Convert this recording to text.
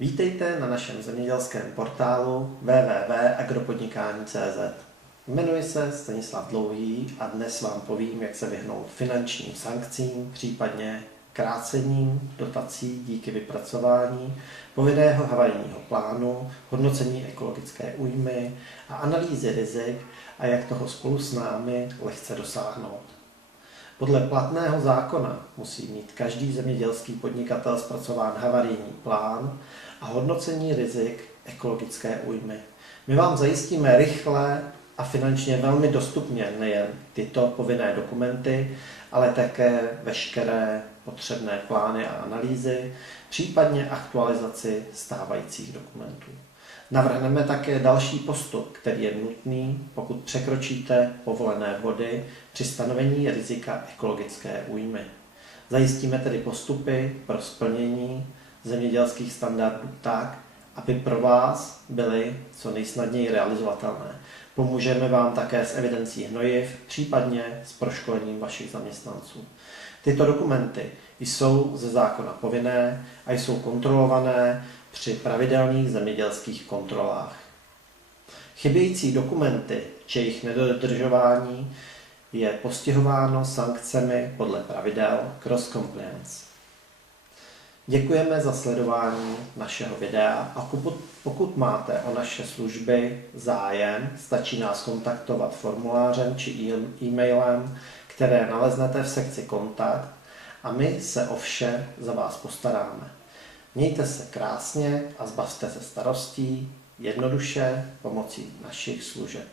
Vítejte na našem zemědělském portálu www.agropodnikání.cz. Jmenuji se Stanislav Dlouhý a dnes vám povím, jak se vyhnout finančním sankcím, případně krácením dotací díky vypracování povinného havarijního plánu, hodnocení ekologické újmy a analýzy rizik a jak toho spolu s námi lehce dosáhnout. Podle platného zákona musí mít každý zemědělský podnikatel zpracován havarijní plán a hodnocení rizik ekologické újmy. My vám zajistíme rychle a finančně velmi dostupně nejen tyto povinné dokumenty, ale také veškeré potřebné plány a analýzy, případně aktualizaci stávajících dokumentů. Navrhneme také další postup, který je nutný, pokud překročíte povolené body při stanovení rizika ekologické újmy. Zajistíme tedy postupy pro splnění zemědělských standardů tak, aby pro vás byly co nejsnadněji realizovatelné. Pomůžeme vám také s evidencí hnojiv, případně s proškolením vašich zaměstnanců. Tyto dokumenty jsou ze zákona povinné a jsou kontrolované při pravidelných zemědělských kontrolách. Chybějící dokumenty či jejich nedodržování je postihováno sankcemi podle pravidel Cross Compliance. Děkujeme za sledování našeho videa a pokud máte o naše služby zájem, stačí nás kontaktovat formulářem či e-mailem, které naleznete v sekci Kontakt a my se o vše za vás postaráme. Mějte se krásně a zbavte se starostí jednoduše pomocí našich služeb.